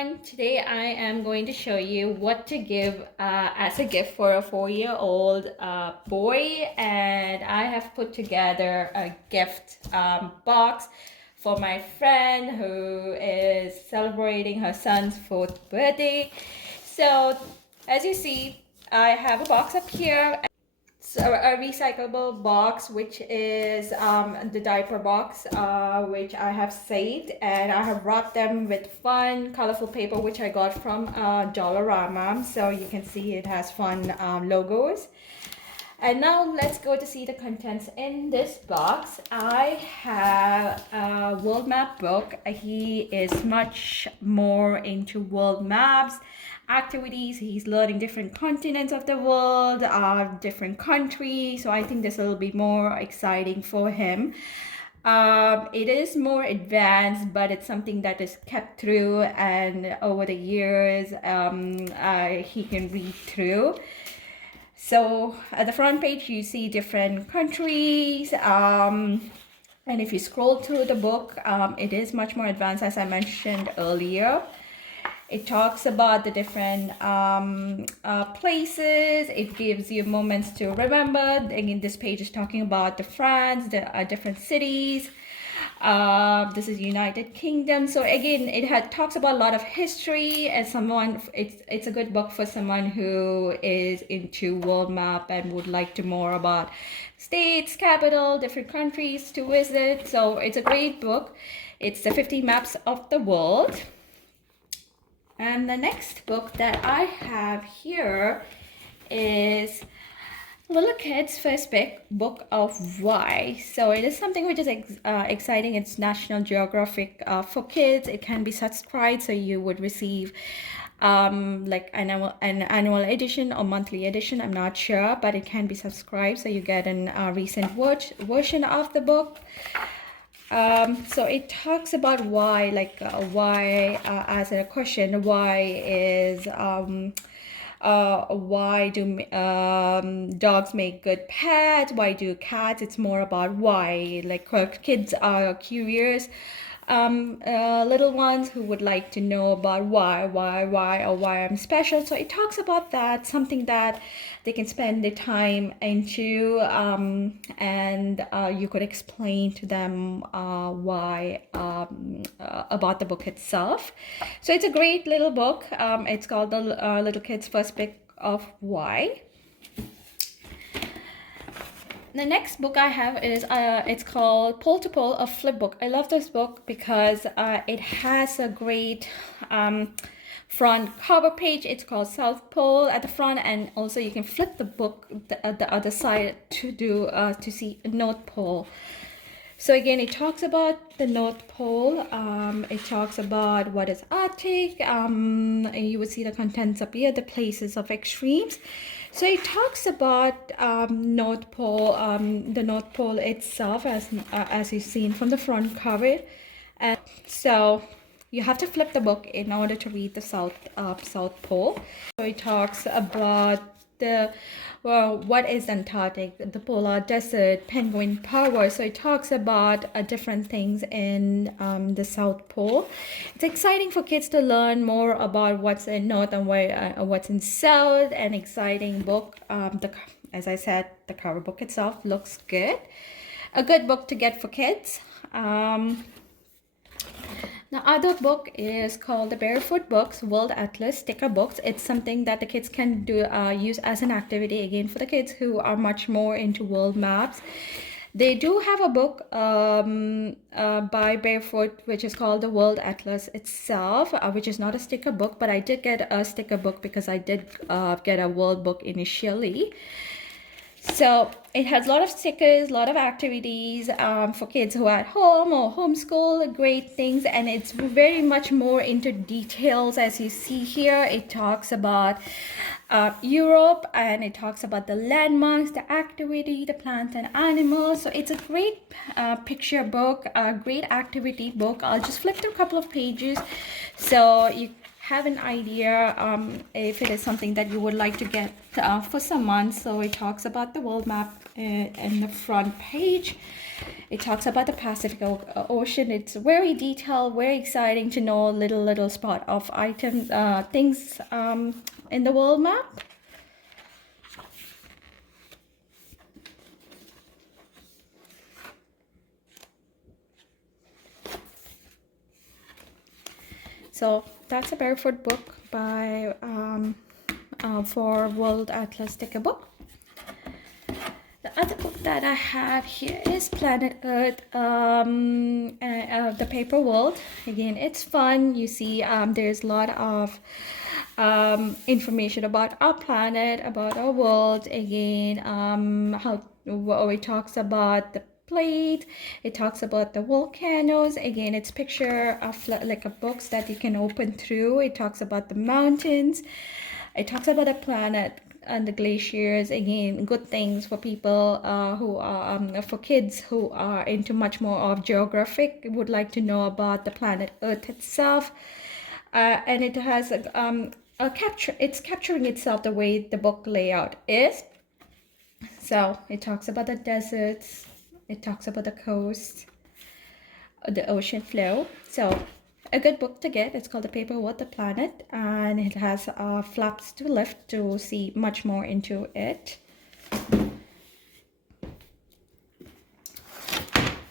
everyone. Today I am going to show you what to give as a gift for a 4-year-old boy, and I have put together a gift box for my friend who is celebrating her son's 4th birthday. So as you see, I have a box up here. So a recyclable box, which is the diaper box, which I have saved, and I have wrapped them with fun colorful paper which I got from Dollarama. So you can see it has fun logos. And now let's go to see the contents in this box. I have a world map book. He is much more into world maps, activities. He's learning different continents of the world, different countries. So I think this will be more exciting for him. It is more advanced, but it's something that is kept through, and over the years he can read through. So at the front page, you see different countries. And if you scroll through the book, it is much more advanced, as I mentioned earlier. It talks about the different places. It gives you moments to remember. Again, this page is talking about the France, the different cities. This is United Kingdom. So again, it talks about a lot of history, and it's a good book for someone who is into world map and would like to more about states, capital, different countries to visit. So it's a great book. It's the 50 maps of the world. And the next book that I have here is Little Kids First Book of Why. So it is something which is exciting. It's National Geographic for kids. It can be subscribed, so you would receive like an annual edition or monthly edition. I'm not sure, but it can be subscribed, so you get a recent version of the book. So it talks about why, as a question, why do dogs make good pets? Why do cats? It's more about why. Like kids are curious, little ones who would like to know about why, or why I'm special. So it talks about that, something that they can spend their time into, and you could explain to them why about the book itself. So it's a great little book. It's called the Little Kids First Book of Why. The next book I have is it's called Pole to Pole, a Flipbook. I love this book because it has a great front cover page. It's called South Pole at the front, and also you can flip the book the other side to see a North Pole. So again, it talks about the North Pole. It talks about what is Arctic. And you would see the contents up here, the places of extremes. So it talks about North Pole, the North Pole itself, as you've seen from the front cover. And so you have to flip the book in order to read the South Pole. So it talks about what is Antarctic, the polar desert, penguin power. So it talks about different things in the South Pole. It's exciting for kids to learn more about what's in North and what's in South. An exciting book. As I said, the cover book itself looks good. A good book to get for kids. The other book is called the Barefoot Books World Atlas Sticker Books. It's something that the kids can use as an activity, again, for the kids who are much more into world maps. They do have a book by Barefoot, which is called the World Atlas itself, which is not a sticker book, but I did get a sticker book because I did get a world book initially. So it has a lot of stickers, a lot of activities for kids who are at home or homeschool, great things, and it's very much more into details. As you see here, it talks about Europe, and it talks about the landmarks, the activity, the plants and animals. So it's a great picture book, a great activity book. I'll just flip through a couple of pages so you have an idea if it is something that you would like to get for someone. So it talks about the world map in the front page. It talks about the Pacific Ocean. It's very detailed, very exciting to know little spot of items, things in the world map. So that's a Barefoot Book by for World Atlas Sticker Book. The other book that I have here is Planet Earth, the paper world. Again, it's fun. You see, there's a lot of information about our planet, about our world. Again, it talks about the plate. It talks about the volcanoes. Again, it's picture of like a books that you can open through. It talks about the mountains. It talks about the planet and the glaciers. Again, good things for people who are for kids who are into much more of geographic, would like to know about the planet Earth itself. And it has it's capturing itself the way the book layout is. So it talks about the deserts, it talks about the coast, the ocean flow. So a good book to get. It's called The Paper World, the Planet, and it has flaps to lift to see much more into it.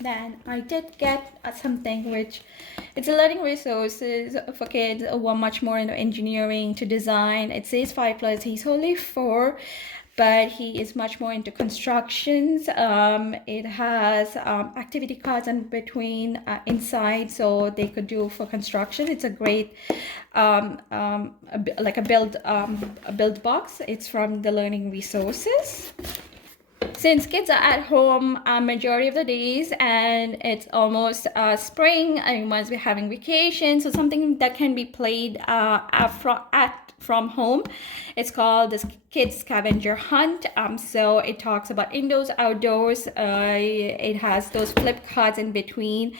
Then I did get something which it's a learning resources for kids who are much more into engineering to design. It says 5+, he's only 4, but he is much more into constructions. It has activity cards in between inside, so they could do for construction. It's a great like a build box. It's from the learning resources. Since kids are at home majority of the days, and it's almost spring, and you must be having vacation, so something that can be played from home. It's called the Kids Scavenger Hunt. So it talks about indoors, outdoors. It has those flip cards in between.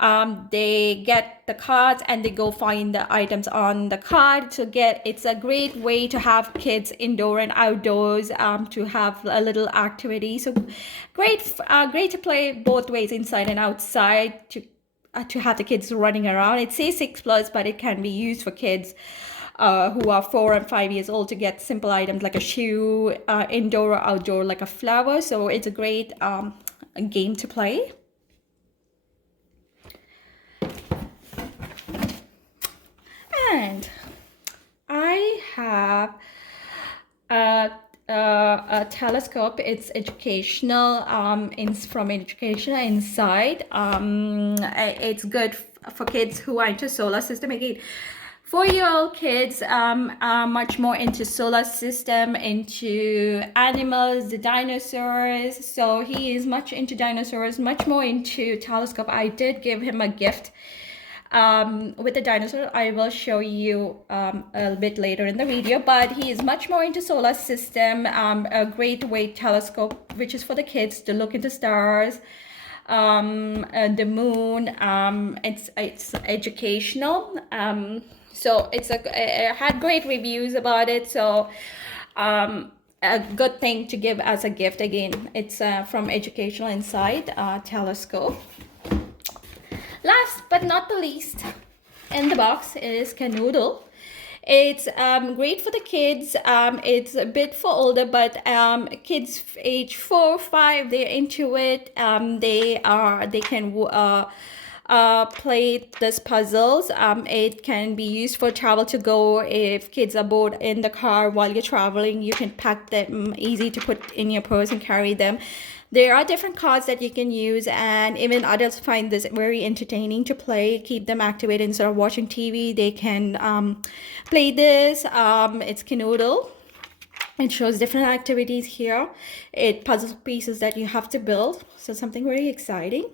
They get the cards and they go find the items on the card to get. It's a great way to have kids indoor and outdoors to have a little activity. So great to play both ways, inside and outside, to have the kids running around. It says 6+, but it can be used for kids who are 4 and 5 years old to get simple items like a shoe, indoor or outdoor, like a flower. So it's a great game to play. And I have a telescope. It's educational, from Educational Inside. It's good for kids who are into solar system. Again, 4-year-old kids are much more into solar system, into animals, the dinosaurs. So he is much into dinosaurs, much more into telescope. I did give him a gift with the dinosaur. I will show you a little bit later in the video, but he is much more into solar system. A great weight telescope, which is for the kids to look into stars, the moon. It's educational. So it had great reviews about it. So a good thing to give as a gift. Again, it's from Educational Inside telescope. Last but not the least in the box is Canoodle. It's great for the kids. It's a bit for older, but kids age 4 or 5, they're into it. They can play these puzzles. It can be used for travel to go. If kids are bored in the car while you're traveling, you can pack them, easy to put in your purse and carry them. There are different cards that you can use, and even adults find this very entertaining to play, keep them activated instead of watching TV. They can play this. It's Canoodle. It shows different activities here. It puzzle pieces that you have to build, so something very exciting.